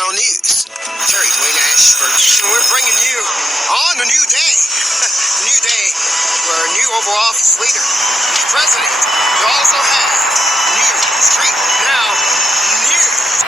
StreetNOW News. Terry Dwayne Ashford, and we're bringing you on a new day. A new day where a new Oval Office leader, president, we also have new StreetNOW News.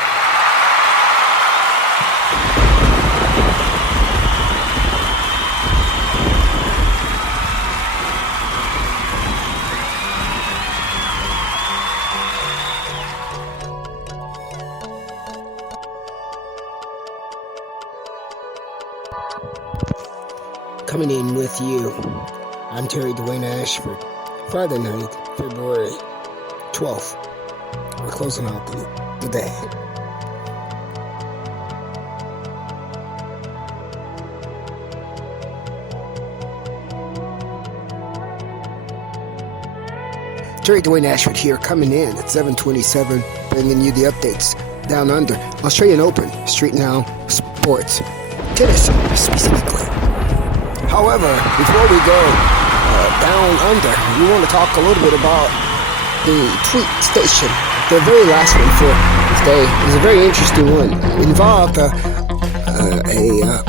Coming in with you, I'm Terry Dwayne Ashford. Friday night, February 12th. We're closing out the day. Terry Dwayne Ashford here, coming in at 7:27, bringing you the updates down under. Australian Open, StreetNOW Sports, tennis specifically. However, before we go down under, we want to talk a little bit about the tweet station. The very last one for this day is a very interesting one. It involved a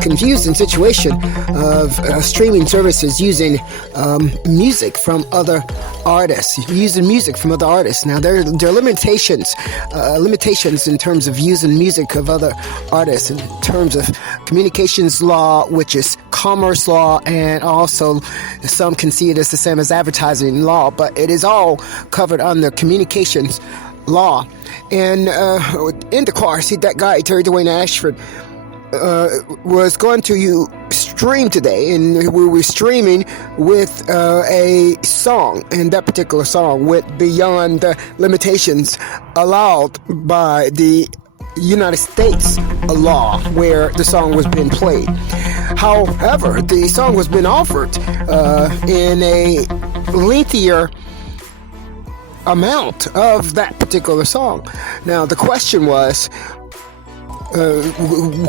confusing situation of streaming services using music from other artists. Now there are limitations in terms of using music of other artists, in terms of communications law, which is commerce law, and also some can see it as the same as advertising law, but it is all covered under communications law. And Indacarseat, that guy, Terry Dwayne Ashford, was going to stream today, and we were streaming with a song, and that particular song went beyond the limitations allowed by the United States law where the song was being played. However, the song was being offered in a lengthier amount of that particular song. Now, the question was,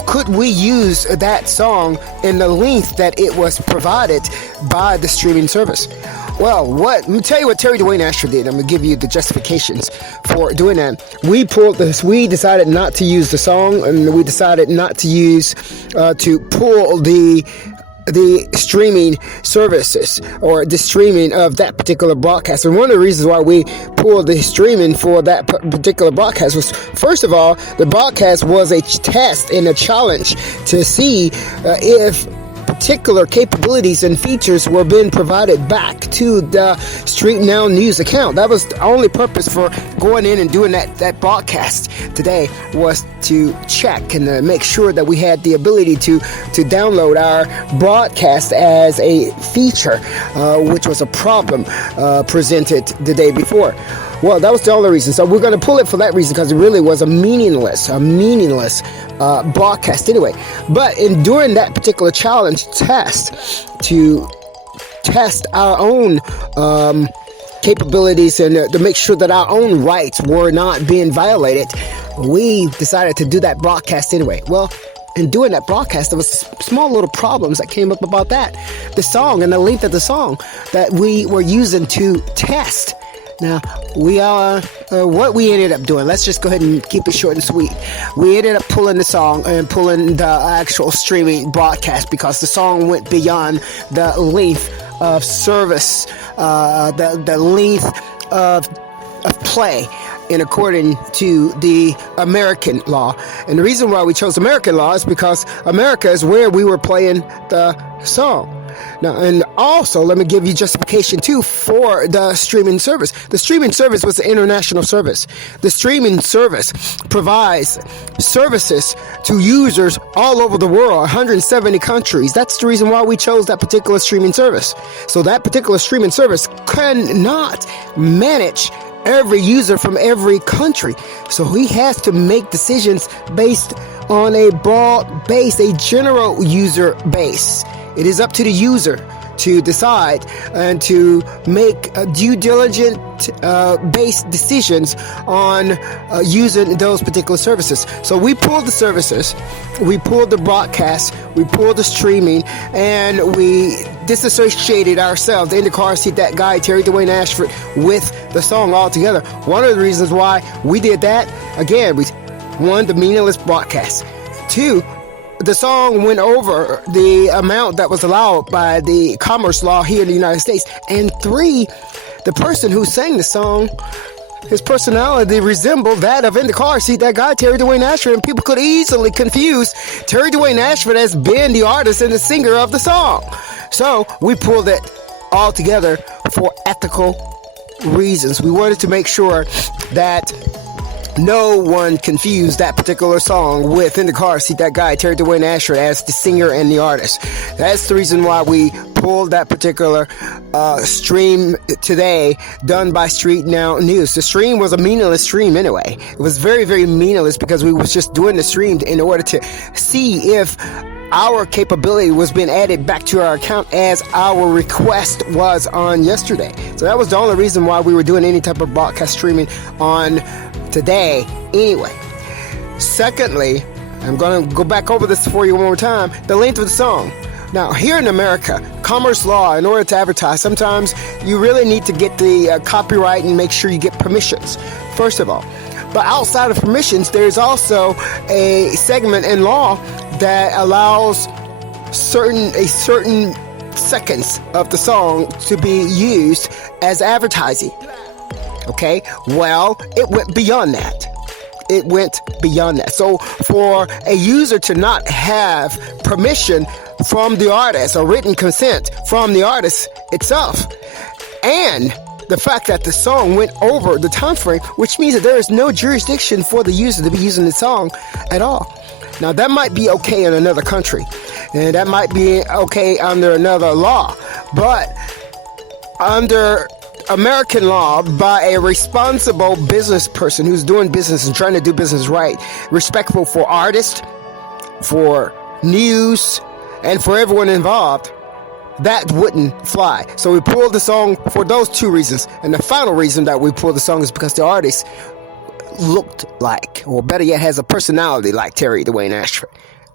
could we use that song in the length that it was provided by the streaming service? Well, let me tell you what Terry Dwayne Ashford did. I'm going to give you the justifications for doing that. We decided not to use the song, and we decided not to use, to pull the streaming services or the streaming of that particular broadcast. And one of the reasons why we pulled the streaming for that particular broadcast was, first of all, the broadcast was a test and a challenge to see if particular capabilities and features were being provided back to the StreetNOW News account. That was the only purpose for going in and doing that broadcast today, was to check and make sure that we had the ability to download our broadcast as a feature, which was a problem presented the day before. Well, that was the only reason. So we're going to pull it for that reason, because it really was a meaningless broadcast anyway. But in doing that particular challenge test, to test our own capabilities and to make sure that our own rights were not being violated, we decided to do that broadcast anyway. Well, in doing that broadcast, there was small little problems that came up about that. The song and the length of the song that we were using to test. Now, what we ended up doing, let's just go ahead and keep it short and sweet. We ended up pulling the song and pulling the actual streaming broadcast because the song went beyond the length of service, the length of play, in according to the American law. And the reason why we chose American law is because America is where we were playing the song. Now, and also, let me give you justification too for the streaming service. The streaming service was an international service. The streaming service provides services to users all over the world, 170 countries. That's the reason why we chose that particular streaming service. So that particular streaming service cannot manage every user from every country. So he has to make decisions based on a broad base, a general user base. It is up to the user to decide and to make due diligent based decisions on using those particular services. So we pulled the services, we pulled the broadcast, we pulled the streaming, and we disassociated ourselves, the Indacarseat, that guy, Terry Dwayne Ashford, with the song altogether. One of the reasons why we did that, again, we won the meaningless broadcast. 2, the song went over the amount that was allowed by the commerce law here in the United States. And 3, the person who sang the song, his personality resembled that of In the Car Seat, that guy, Terry Dwayne Ashford, and people could easily confuse Terry Dwayne Ashford as being the artist and the singer of the song. So we pulled it all together for ethical reasons. We wanted to make sure that no one confused that particular song with In the Car Seat, that guy, Terry Dwayne Ashford, as the singer and the artist. That's the reason why we pulled that particular stream today, done by StreetNOW News. The stream was a meaningless stream anyway. It was very, very meaningless because we was just doing the stream in order to see if our capability was being added back to our account as our request was on yesterday. So that was the only reason why we were doing any type of broadcast streaming on today anyway. Secondly, I'm going to go back over this for you one more time. The length of the song. Now, here in America, commerce law, in order to advertise, sometimes you really need to get the copyright and make sure you get permissions, first of all. But outside of permissions, there's also a segment in law that allows certain seconds of the song to be used as advertising. Okay, well, it went beyond that. It went beyond that. So for a user to not have permission from the artist or written consent from the artist itself, and the fact that the song went over the time frame, which means that there is no jurisdiction for the user to be using the song at all. Now, that might be okay in another country, and that might be okay under another law, but under American law, by a responsible business person who's doing business and trying to do business right, respectful for artists, for news, and for everyone involved, that wouldn't fly. So we pulled the song for those 2 reasons. And the final reason that we pulled the song is because the artist looked like, or better yet, has a personality like Terry Dwayne Ashford.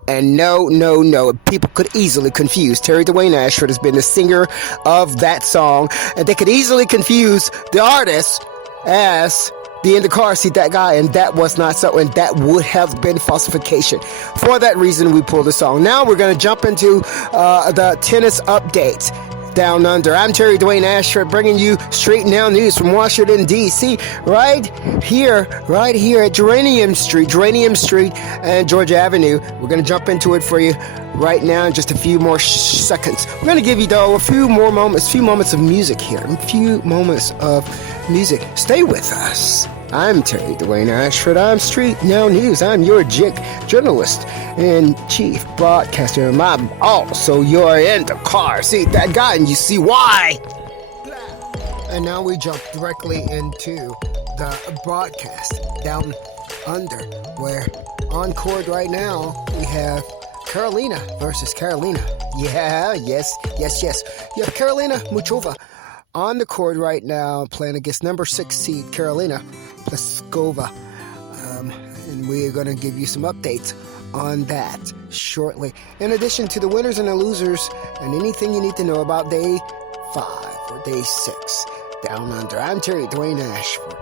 And no, people could easily confuse Terry Dwayne Ashford as being the singer of that song, and they could easily confuse the artist as the In the Car Seat, that guy, and that was not so, and that would have been falsification. For that reason, we pulled the song. Now we're going to jump into the tennis updates down under. I'm Terry Dwayne Ashford, bringing you StreetNOW News from Washington, D.C., right here at Geranium Street and Georgia Avenue. We're going to jump into it for you right now in just a few more seconds. We're going to give you, though, a few moments of music here. Stay with us. I'm Terry Dwayne Ashford. I'm StreetNOW News. I'm your JIC journalist and chief broadcaster. And I'm also your In the Car Seat, that guy, and you see why. And now we jump directly into the broadcast down under, where on court right now we have Carolina versus Carolina. Yes. You have Carolina Muchova on the court right now, playing against number 6 seed Carolina Pliskova. And we're going to give you some updates on that shortly. In addition to the winners and the losers and anything you need to know about day 5 or day 6 down under. I'm Terry Dwayne Ashford.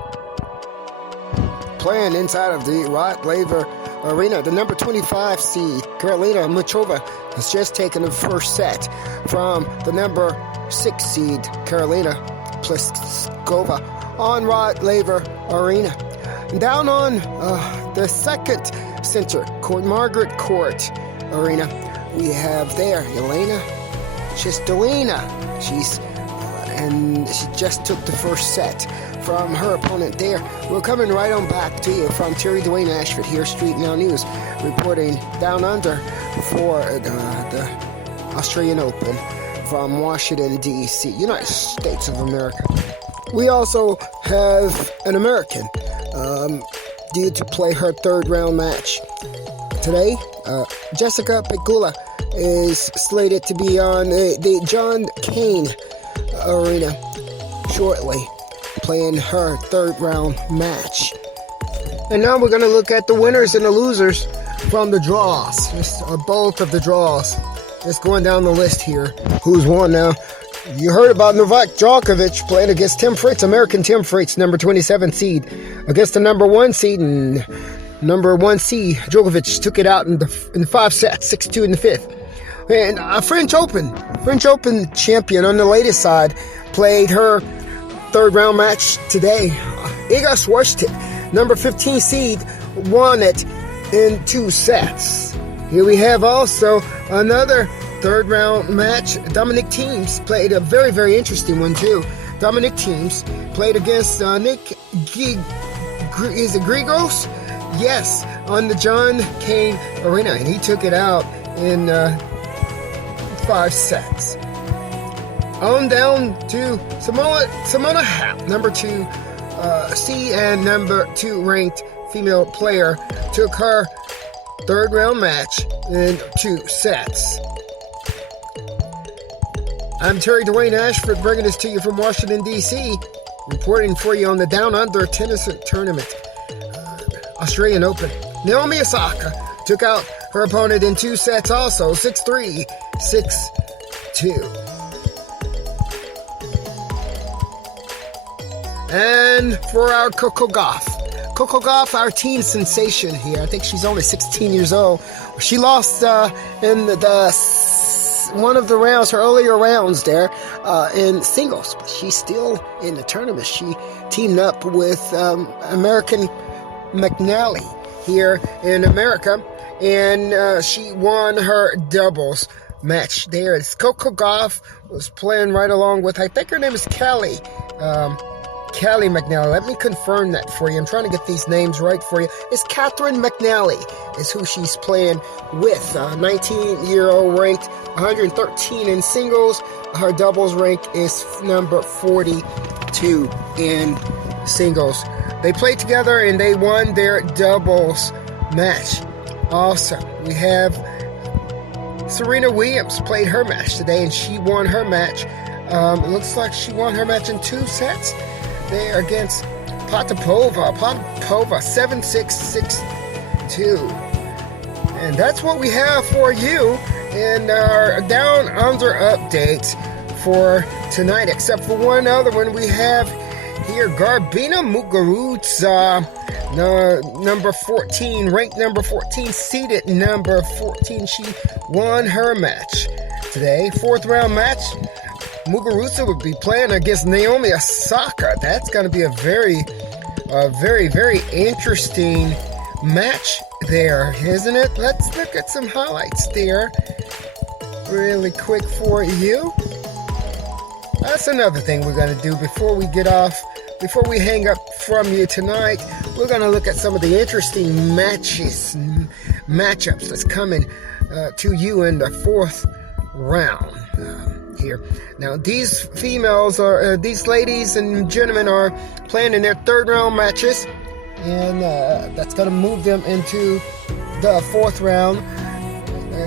Playing inside of the Rod Laver Arena, the number 25 seed Carolina Muchova has just taken the first set from the number 6 seed Carolina Pliskova on Rod Laver Arena. Down on the second center court, Margaret Court Arena, we have there Elena Shistolina. And she just took the first set from her opponent there. We're coming right on back to you from Terry Dwayne Ashford here, StreetNOW News, reporting down under for the Australian Open from Washington, D.C., United States of America. We also have an American due to play her 3rd round match today. Jessica Pegula is slated to be on the John Cain Arena shortly, playing her 3rd round match. And now we're going to look at the winners and the losers from the draws. Just both of the draws. Just going down the list here. Who's won now? You heard about Novak Djokovic playing against Tim Fritz, American Tim Fritz, number 27 seed, against the number 1 seed, and Number 1 seed Djokovic took it out in the 5 sets, 6-2 in the 5th. And French Open champion on the latest side played her third round match today. Iga Swiatek, number 15 seed, won it in 2 sets. Here we have also another third round match. Dominic Thiem played a very, very interesting one too. Dominic Thiem played against Nick Grigos? Yes, on the John Cain Arena, and he took it out in 5 sets. On down to Simona Halep, number 2 seed and number 2 ranked female player, took her third round match in 2 sets. I'm Terry Dwayne Ashford, bringing this to you from Washington, D.C., reporting for you on the Down Under Tennis Tournament, Australian Open. Naomi Osaka took out her opponent in 2 sets also, 6-3, 6-2. And for our Coco Gauff, our teen sensation here, I think she's only 16 years old. She lost in one of the rounds, her earlier rounds there, in singles, but she's still in the tournament. She teamed up with American McNally here in America, and she won her doubles match there. It's Coco Gauff was playing right along with, I think her name is Callie McNally. Let me confirm that for you. I'm trying to get these names right for you. It's Catherine McNally is who she's playing with. 19-year-old ranked 113 in singles. Her doubles rank is number 42 in singles. They played together and they won their doubles match. Also, we have Serena Williams played her match today and she won her match. It looks like she won her match in 2 sets. There against Potapova, 7-6, 6-2. And that's what we have for you in our Down Under updates for tonight, except for one other one we have here. Garbina Muguruza, number 14, ranked number 14, seeded number 14. She won her match today. 4th round match. Muguruza would be playing against Naomi Osaka. That's going to be a very, very interesting match there, isn't it? Let's look at some highlights there really quick for you. That's another thing we're going to do before we get off, before we hang up from you tonight. We're going to look at some of the interesting matchups that's coming to you in the 4th round. Here. Now, these females are, these ladies and gentlemen are playing in their 3rd round matches, and that's going to move them into the 4th round.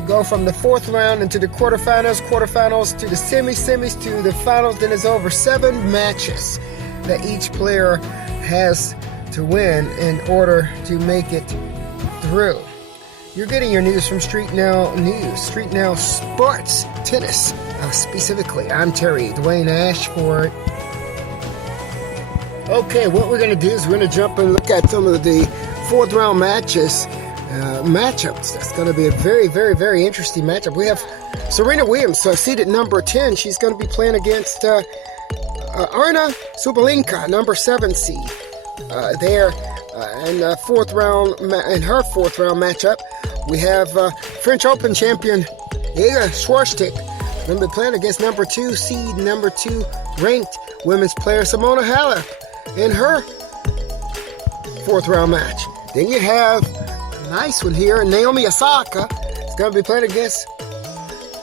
Go from the 4th round into the quarterfinals to the semis to the finals. Then it's over 7 matches that each player has to win in order to make it through. You're getting your news from StreetNOW News, StreetNOW Sports, tennis specifically. I'm Terry Dwayne Ashford. Okay, what we're going to do is we're going to jump and look at some of the 4th round matchups. That's going to be a very, very, very interesting matchup. We have Serena Williams, seeded number 10. She's going to be playing against Arna Sabalenka, number 7 seed. There in her 4th round matchup. We have French Open champion Iga Swiatek going to be playing against number 2 seed, number 2 ranked women's player Simona Halep in her 4th round match. Then you have a nice one here, Naomi Osaka is going to be playing against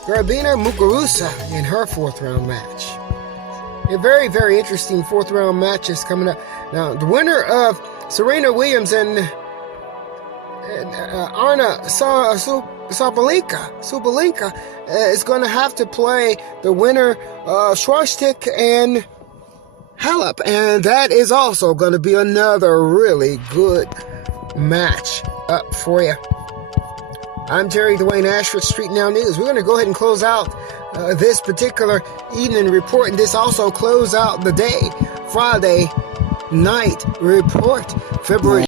Garbina Muguruza in her 4th round match. A very, very interesting 4th round matches coming up. Now, the winner of Serena Williams and Arna Sabalenka is going to have to play the winner of Swiatek and Halep, and that is also going to be another really good match up for you. I'm Terry Dwayne Ashford, StreetNOW News. We're going to go ahead and close out this particular evening report, and this also close out the day, Friday night report, February